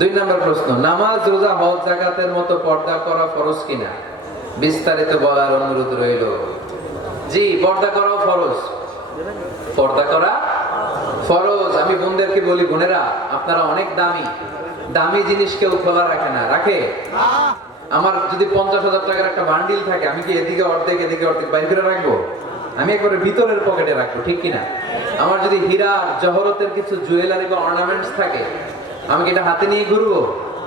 দুই নম্বর প্রশ্ন, নামাজ রোজা হজ জাকাতের মতো পর্দা করা ফরজ কিনা? বিস্তারিত বলার অনুরোধ রইল। জি, পর্দা করাও ফরজ। পর্দা করা ফরজ। আমি বোনদেরকে বলি, বোনেরা, আপনারা অনেক দামি। দামি জিনিস কেউ খোলা রাখে না। রাখে? আমার যদি পঞ্চাশ হাজার টাকার একটা বান্ডিল থাকে, আমি কি এদিকে অর্ধেক এদিকে অর্ধেক বাইর করে রাখব? আমি একবারে ভিতরের পকেটে রাখব, ঠিক কিনা? আমার যদি হীরা জহরতের কিছু জুয়েলারি বা অর্নামেন্টস থাকে আমি কি এটা হাতে নিয়ে ঘুরবো?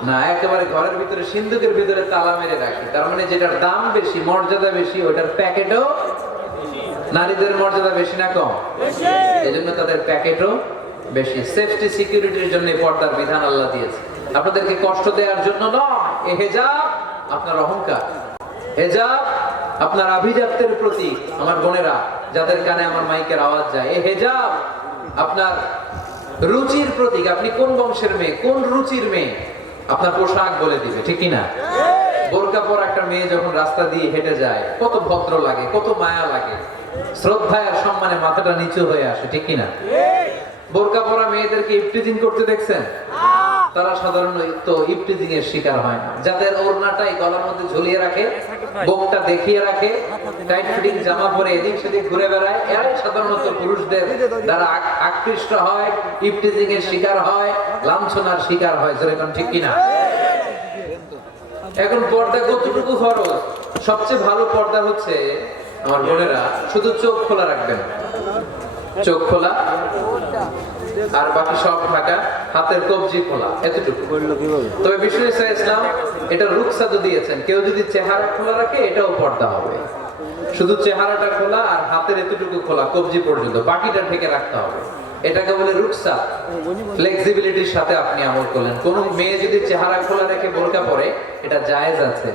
না একেবারে ঘরের ভিতরে সিন্ধুকের ভিতরে তালা মেরে রাখি। তার মানে যেটার দাম বেশি মর্যাদা বেশি ওটার প্যাকেটও নারীদের মর্যাদা বেশি না কম? এজন্য তাদের প্যাকেটও বেশি। সেফটি সিকিউরিটির জন্য পর্দার বিধান আল্লাহ দিয়েছে। আপনাদেরকে কষ্ট দেওয়ার জন্য নয় এ হেজাব আপনার অহংকার। হেজাব আপনার আভিজাত্যের প্রতি আমার বোনেরা যাদের কানে আমার মাইকের আওয়াজ যায়। এ হেজাব আপনার রুচির প্রতীক, আপনি কোন বংশের মেয়ে, কোন রুচির মেয়ে? আপনার পোশাক বলে দিবে, ঠিক কি না বোরকা পর একটা মেয়ে যখন রাস্তা দিয়ে হেঁটে যায়, কত ভদ্র লাগে, কত মায়া লাগে। শ্রদ্ধায় আর সম্মানে মাথাটা নিচু হয়ে আসে, ঠিক কিনা? বোরকা পরা মেয়েদেরকে ইফটিজিং করতে দেখছেন? তারা সাধারণত ইফটিজিং এর শিকার হয় না। যাদের ওড়নাটাই গলার মধ্যে ঝুলিয়ে রাখে বুকটা দেখিয়ে রাখে টাইট ফিটিং জামা পরে এদিক সেদিক ঘুরে বেড়ায়। এরাই সাধারণত পুরুষদের দ্বারা আকৃষ্ট হয় ইফটিজিং এর শিকার হয় লাঞ্ছনার শিকার হয় যেরকম ঠিক কিনা? এখন পর্দা কতটুকু ফরজ? সবচেয়ে ভালো পর্দা হচ্ছে আমার বোনেরা শুধু চোখ খোলা রাখবেন। চোখ খোলা? আর বাকি সব ঢাকা হাতের কবজি খোলা এতটুকু। তবে বিষ্ণু ইসা ইসলাম এটা রুকসাদও দিয়েছেন কেউ যদি চেহারা খোলা রাখে এটাও পর্দা হবে। শুধু চেহারাটা খোলা আর হাতের এতটুকু খোলা কবজি পর্যন্ত বাকিটা ঢেকে রাখতে হবে। এটাকে বলে রুকসা। ফ্লেক্সিবিলিটির সাথে আপনি আমল করলেন। কোন মেয়ে যদি চেহারা খোলা রেখে বোরকা পরে এটা জায়েজ আছে।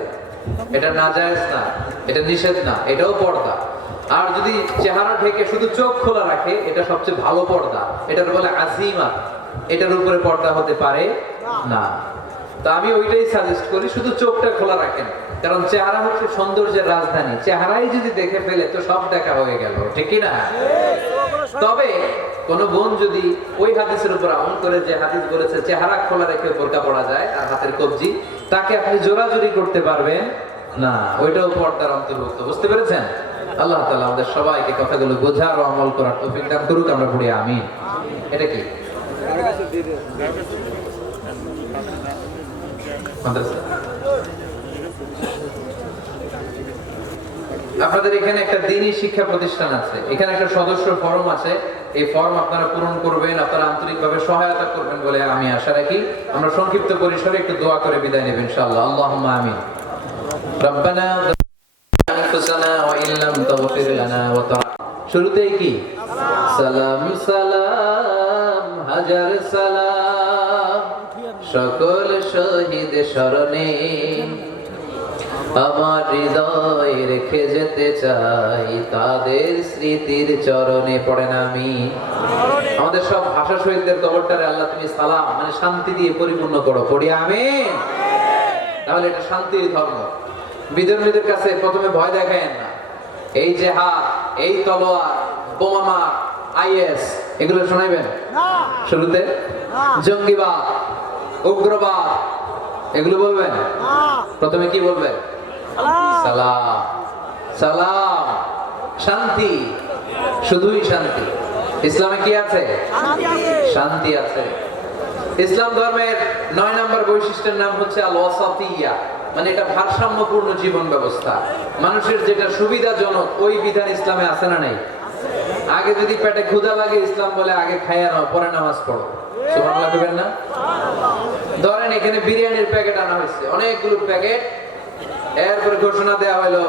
এটা না জায়েজ না এটা নিষেধ না এটাও পর্দা। আর যদি চেহারা ঢেকে শুধু চোখ খোলা রাখে, এটা সবচেয়ে ভালো পর্দা। এটার বলে আজিমা। এটার উপরে পর্দা হতে পারে না। তা আমি ওইটাই সাজেস্ট করি, শুধু চোখটা খোলা রাখেন। কারণ চেহারা হচ্ছে সৌন্দর্যের রাজধানী। চেহারাই যদি দেখে ফেলে, তো সব দেখা হয়ে গেল। ঠিক না? তবে কোন বোন যদি ওই হাদিসের উপর আমল করে যে হাদিস বলেছে, চেহারা খোলা রেখে বোরকা পড়া যায় আর হাতের কবজি, তাকে আপনি জোরাজুরি করতে পারবেন। না, ওইটাও পর্দার অন্তর্ভুক্ত, বুঝতে পেরেছেন? আল্লাহ তাআলা আমাদের সবাইকে কথাগুলো বোঝার ও আমল করার তৌফিক দান করুক, আমরা পড়ি আমিন। এটা কি? আপনাদের এখানে একটা দিনই শিক্ষা প্রতিষ্ঠান আছে, এখানে একটা সদস্য ফর্ম আছে, এই ফর্ম আপনারা পূরণ করবেন, আপনারা আন্তরিকভাবে সহায়তা করবেন বলে আমি আশা রাখি। আমরা সংক্ষিপ্ত পরিসরে একটু দোয়া করে বিদায় নেবেন ইনশাআল্লাহ। আল্লাহুম্মা আমিন। শুরুতেই কি? সালাম সালাম, হাজার সালাম। সকল শহীদ স্মরণে আমার হৃদয় রেখে যেতে চাই, তাদের স্মৃতির চরণে পড়েন আমি। আমাদের সব ভাষা শহীদদের কবরটারে আল্লাহ তুমি সালাম মানে শান্তি দিয়ে পরিপূর্ণ করো। পড়ি আমি তাহলে এটা শান্তির ধর্ম। বিধর্মীদের কাছে প্রথমে ভয় দেখায় না। এই যে হাত এই তলোয়ার বোমামা আইএস এগুলো শোনাইবেন? শুরুতে? জঙ্গিবাদ উগ্রবাদ এগুলো বলবেন? প্রথমে কি বলবেন? সালাম। সালাম। শান্তি। শুধুই শান্তি। ইসলামে কি আছে? শান্তি আছে। ইসলাম ধর্মের নয় নম্বর বৈশিষ্ট্যের নাম হচ্ছে আল ওয়াসাতিয়া মানে এটা ভারসাম্যপূর্ণ জীবন ব্যবস্থা। মানুষের যেটা সুবিধাজনক, ওই বিধান ইসলামে আছে না নাই? আগে যদি পেটে ক্ষুধা লাগে, ইসলাম বলে আগে খাইয়া নাও, পরে নামাজ পড়ো। না? ধরেন এখানে বিরিয়ানির প্যাকেট আনা হয়েছে, অনেকগুলো প্যাকেট। এরপরে ঘোষণা দেওয়া হলো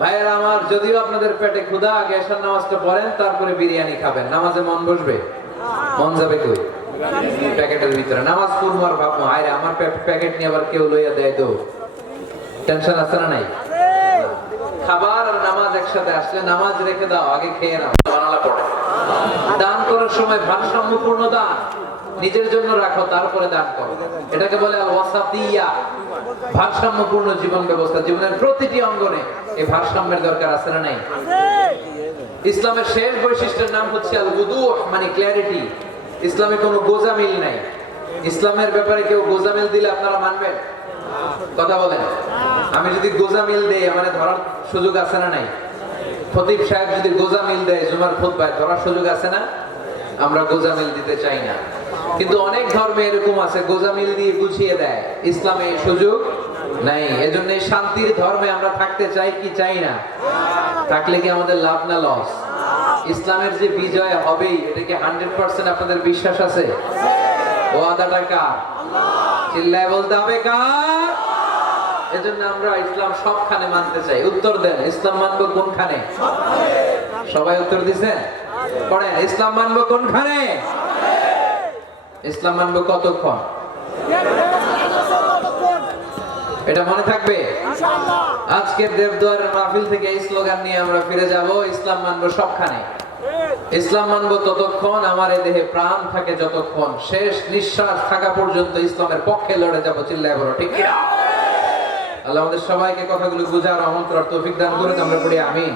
ভাইয়েরা আমার, যদিও আপনাদের পেটে ক্ষুধা আগে এসার নামাজটা পড়েন, তারপরে বিরিয়ানি খাবেন। নামাজে মন বসবে? মন যাবে প্যাকেটের ভিতরে। নামাজ পড়ব আরে আমার প্যাকেট নিয়ে আবার কেউ লইয়া দেয় তো? টেনশন আছে না নাই? খাবার আর নামাজ একসাথে আসলে নামাজ রেখে দাও, আগে খেয়ে নাও। বানালা পড়ে দান করার সময় ভারসাম্যপূর্ণ দান নিজের জন্য রাখো, তারপরে দান করো। এটাকে বলে ওয়াসাতিয়া ভারসাম্যপূর্ণ জীবন ব্যবস্থা। জীবনের প্রতিটি অঙ্গনে এই ভারসাম্যের দরকার আছে না নাই? ইসলামের শেষ বৈশিষ্ট্যের নাম হচ্ছে আল উদুহ মানে ক্ল্যারিটি ইসলামে কোনো গোজামিল নাই। ইসলামের ব্যাপারে কেউ গোজামিল দিলে আপনারা মানবেন? কথা বলেন। আমি যদি গোজামিল দেই মানে ধরার সুযোগ আছে না নাই? খতিব সাহেব যদি গোজামিল দেয়, জুমার খুতবায়, ধরার সুযোগ আছে না? আমরা গোজামিল দিতে চাই না। কিন্তু অনেক ধর্মে এরকম আছে, গোজামিল দিয়ে বুঝিয়ে দেয়, ইসলামে সুযোগ নাই। এজন্য শান্তির ধর্মে আমরা থাকতে চাই কি চাই না? থাকলে কি আমাদের লাভ না লস? ইসলামের যে বিজয় হবেই, এটা কি হান্ড্রেড পার্সেন্ট আপনাদের বিশ্বাস আছে? ও আদাটা কার? চিল্লায় বলতে হবে কার? এজন্য আমরা ইসলাম সবখানে মানতে চাই। উত্তর দেন ইসলাম মানবো কোনখানে? সবাই উত্তর দিছেন পড়েন ইসলাম মানবো কোনখানে? ইসলাম মানবো কতক্ষণ? এটা মনে থাকবে? আজকের দেবদুয়ারের মাহফিল থেকে এই স্লোগান নিয়ে আমরা ফিরে যাব ইসলাম মানবো সবখানে। ইসলাম মানবো ততক্ষণ আমার এই দেহে প্রাণ থাকে যতক্ষণ। শেষ নিঃশ্বাস থাকা পর্যন্ত ইসলামের পক্ষে লড়ে যাব চিল্লায় বলো ঠিক কিনা? আল্লাহ আমাদের সবাইকে কথাগুলো বুঝার আমন্ত্রণ তৌফিক দান করে আমরা পড়ি আমিন।